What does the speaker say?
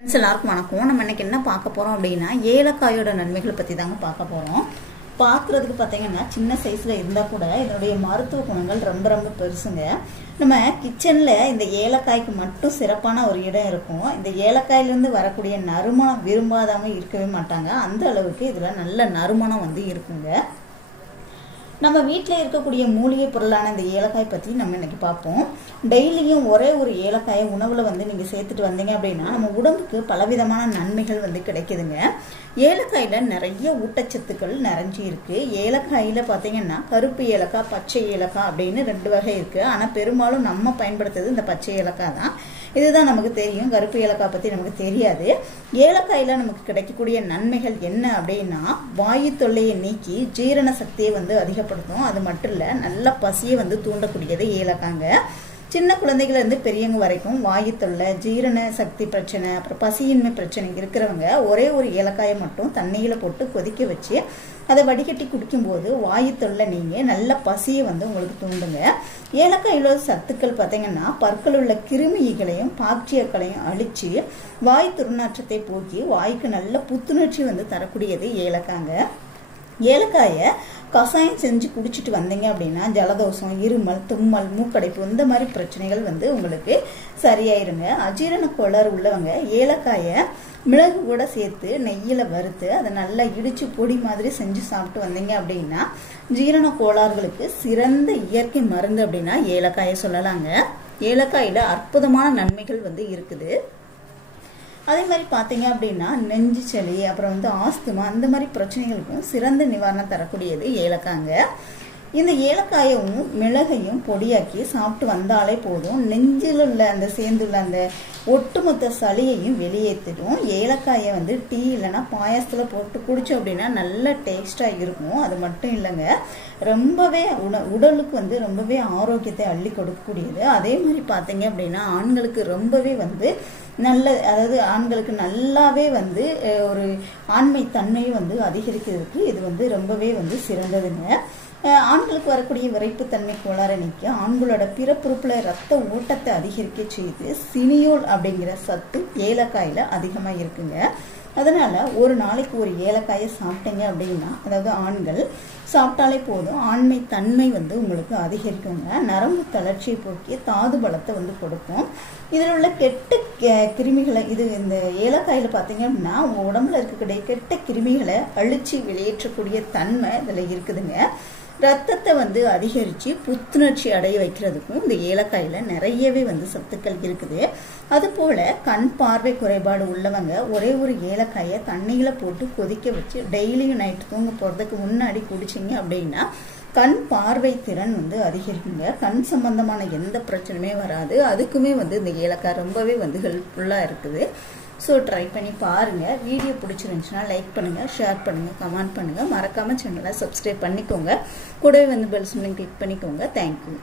எல்லாருக்கும் வணக்கம். நம்ம இன்னைக்கு என்ன பார்க்க போறோம் அப்படின்னா ஏலக்காயோட நன்மைகளை பத்தி தாங்க பார்க்க போறோம். பார்க்கறதுக்கு பார்த்தீங்கன்னா சின்ன சைஸ்ல இருந்தா கூட இதனுடைய மருத்துவ குணங்கள் ரொம்ப ரொம்ப பெருசுங்க. நம்ம கிச்சன்ல இந்த ஏலக்காய்க்கு மட்டும் சிறப்பான ஒரு இடம் இருக்கும். இந்த ஏலக்காயிலிருந்து வரக்கூடிய நறுமணம் விரும்பாதவங்க இருக்கவே மாட்டாங்க. அந்த அளவுக்கு இதுல நல்ல நறுமணம் இருக்குங்க. நம்ம வீட்டில் இருக்கக்கூடிய மூலிகை பொருளான இந்த ஏலக்காய் பற்றி நம்ம இன்னைக்கு பார்ப்போம். டெய்லியும் ஒரே ஒரு ஏலக்காயை உணவில் நீங்கள் சேர்த்துட்டு வந்தீங்க அப்படின்னா நம்ம உடம்புக்கு பலவிதமான நன்மைகள் கிடைக்குதுங்க. ஏலக்காயில் நிறைய ஊட்டச்சத்துக்கள் நிறைஞ்சி இருக்கு. ஏலக்காயில் பார்த்தீங்கன்னா கருப்பு ஏலக்காய், பச்சை ஏலக்காய் அப்படின்னு 2 வகை இருக்கு. ஆனால் பெரும்பாலும் நம்ம பயன்படுத்துறது இந்த பச்சை ஏலக்காய் தான். இதுதான் நமக்கு தெரியும். கருப்பு ஏலக்காய் பற்றி நமக்கு தெரியாது. ஏலக்காயில் நமக்கு கிடைக்கக்கூடிய நன்மைகள் என்ன அப்படின்னா வாயு தொல்லையை நீக்கி ஜீரண சக்தியை அதிகப்படுத்தும். அது மட்டும் இல்லை, நல்ல பசியை தூண்டக்கூடியது ஏலக்காங்க. சின்ன குழந்தைகள் இருந்து பெரியவங்க வரைக்கும் வாயு தொல்லை, ஜீரண சக்தி பிரச்சனை, அப்புறம் பசியின்மை பிரச்சனை இருக்கிறவங்க ஒரே ஒரு ஏலக்காயை மட்டும் தண்ணியில் போட்டு கொதிக்க வச்சு அதை வடிகட்டி குடிக்கும்போது வாயு தொல்லை நீங்க நல்ல பசியை உங்களுக்கு தூண்டுங்க. ஏலக்காயில் உள்ள சத்துக்கள் பார்த்தீங்கன்னா பற்கள் உள்ள கிருமிகளையும் பாக்டீரியாக்களையும் அழிச்சு வாயு துர்நாற்றத்தை போக்கி வாய்க்கு நல்ல புத்துணர்ச்சி தரக்கூடியது ஏலக்காங்க. ஏலக்காயை கஷாயம் செஞ்சு குடிச்சிட்டு வந்தீங்க அப்படின்னா ஜலதோஷம், இருமல், தும்மல், மூக்கடைப்பு இந்த மாதிரி பிரச்சனைகள் உங்களுக்கு சரியாயிருங்க. அஜீரண கோளாறு உள்ளவங்க ஏலக்காயை மிளகு கூட சேர்த்து நெய்யில் வறுத்து அதை நல்லா இடிச்சு பொடி மாதிரி செஞ்சு சாப்பிட்டு வந்தீங்க அப்படின்னா ஜீரண கோளாறுகளுக்கு சிறந்த இயற்கை மருந்து அப்படின்னா ஏலக்காயை சொல்லலாங்க. ஏலக்காயில அற்புதமான நன்மைகள் இருக்குது. அதே மாதிரி பார்த்தீங்க அப்படின்னா நெஞ்சு சளி, அப்புறம் ஆஸ்துமா அந்த மாதிரி பிரச்சனைகளுக்கும் சிறந்த நிவாரணம் தரக்கூடியது ஏலக்காங்க. இந்த ஏலக்காயும் மிளகையும் பொடியாக்கி சாப்பிட்டு வந்தாலே போதும், நெஞ்சில் உள்ள அந்த சேர்ந்துள்ள அந்த ஒட்டுமொத்த சளியையும் வெளியேற்றிடும். ஏலக்காயை டீ இல்லைன்னா பாயாசத்தில் போட்டு குடிச்சோம் அப்படின்னா நல்ல டேஸ்டாக இருக்கும். அது மட்டும் இல்லைங்க, ரொம்பவே உடலுக்கு ரொம்பவே ஆரோக்கியத்தை அள்ளி கொடுக்கக்கூடியது. அதே மாதிரி பார்த்தீங்க அப்படின்னா ஆண்களுக்கு ரொம்பவே நல்ல, அதாவது ஆண்களுக்கு நல்லாவே ஒரு ஆண்மை தன்மையும் அதிகரிக்கிறதுக்கு இது ரொம்பவே சிறந்ததுங்க. ஆண்களுக்கு வரக்கூடிய விரைப்புத்தன்மை கோளாறு நீக்க, ஆண்களோட பிறப்புறுப்புல ரத்த ஓட்டத்தை அதிகரிக்க செய்து சினியோல் அப்படிங்கிற சத்து ஏலக்காயில அதிகமாக இருக்குங்க. அதனால ஒரு நாளைக்கு ஒரு ஏலக்காயை சாப்பிட்டீங்க அப்படின்னா, அதாவது ஆண்கள் சாப்பிட்டாலே போதும் ஆண்மை தன்மை உங்களுக்கு அதிகரிக்குங்க. நரம்பு தளர்ச்சியை போக்கி தாது பலத்தை கொடுக்கும். இதில் உள்ள கெட்ட கிருமிகளை இந்த ஏலக்காயில் பார்த்தீங்க அப்படின்னா உங்கள் உடம்புல இருக்கக்கூடிய கெட்ட கிருமிகளை அழிச்சு வெளியேற்றக்கூடிய தன்மை இதில் இருக்குதுங்க. ரத்தத்தை அதிகரித்து புத்துணர்ச்சி அடைய வைக்கிறதுக்கும் இந்த ஏலக்காயில் நிறையவே சத்துக்கள் இருக்குது. அதுபோல் கண் பார்வை குறைபாடு உள்ளவங்க ஒரே ஒரு ஏலக்காயை தண்ணியில் போட்டு கொதிக்க வச்சு டெய்லியும் நைட்டு தூங்க போகிறதுக்கு முன்னாடி குடிச்சிங்க அப்படின்னா கண் பார்வை திறன் அதிகரிக்குங்க. கண் சம்பந்தமான எந்த பிரச்சனையுமே வராது. அதுக்குமே இந்த ஏலக்காய் ரொம்பவே ஹெல்ப்ஃபுல்லாக இருக்குது. ஸோ ட்ரை பண்ணி பாருங்கள். வீடியோ பிடிச்சிருந்துச்சுன்னா லைக் பண்ணுங்கள், ஷேர் பண்ணுங்கள், கமெண்ட் பண்ணுங்கள். மறக்காமல் சேனலை சப்ஸ்கிரைப் பண்ணிக்கோங்க. கூடவே பெல் சிம்லையும் கிளிக் பண்ணிக்கோங்க. தேங்க்யூ.